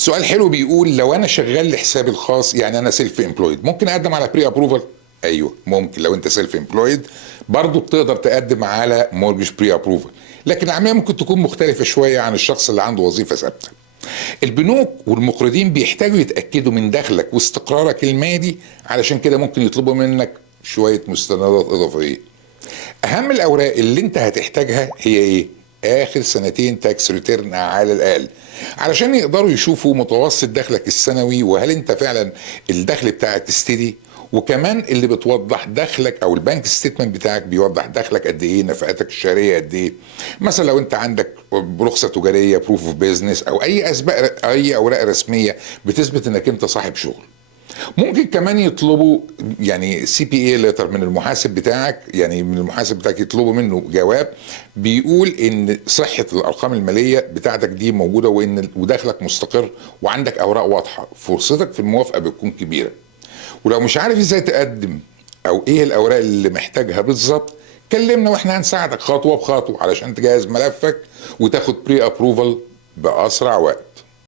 سؤال حلو بيقول لو انا شغال لحسابي الخاص، يعني انا سيلف امبلويد، ممكن اقدم على بري ابروفال؟ ايوه ممكن. لو انت سيلف امبلويد برضه بتقدر تقدم على مورجج بري ابروفال، لكن العمليه ممكن تكون مختلفه شويه عن الشخص اللي عنده وظيفه ثابته. البنوك والمقرضين بيحتاجوا يتاكدوا من دخلك واستقرارك المالي، علشان كده ممكن يطلبوا منك شويه مستندات اضافيه. اهم الاوراق اللي انت هتحتاجها هي ايه؟ اخر سنتين تاكس ريتيرن على الاقل، علشان يقدروا يشوفوا متوسط دخلك السنوي، وهل انت فعلا الدخل بتاعك استدي، وكمان اللي بتوضح دخلك او البنك ستيتمنت بتاعك بيوضح دخلك قد ايه، نفقاتك الشهريه قد ايه. مثلا لو انت عندك رخصه تجاريه، بروف اوف بيزنس، او اي اسباب، اي اوراق رسميه بتثبت انك انت صاحب شغل. ممكن كمان يطلبوا يعني سي بي اي ليتر من المحاسب بتاعك، يعني من المحاسب بتاعك يطلبوا منه جواب بيقول ان صحة الارقام المالية بتاعتك دي موجودة، وان ودخلك مستقر وعندك اوراق واضحة، فرصتك في الموافقة بتكون كبيرة. ولو مش عارف ازاي تقدم او ايه الاوراق اللي محتاجها بالظبط، كلمنا واحنا هنساعدك خطوة بخطوة علشان تجهز ملفك وتاخد بري ابروفال باسرع وقت.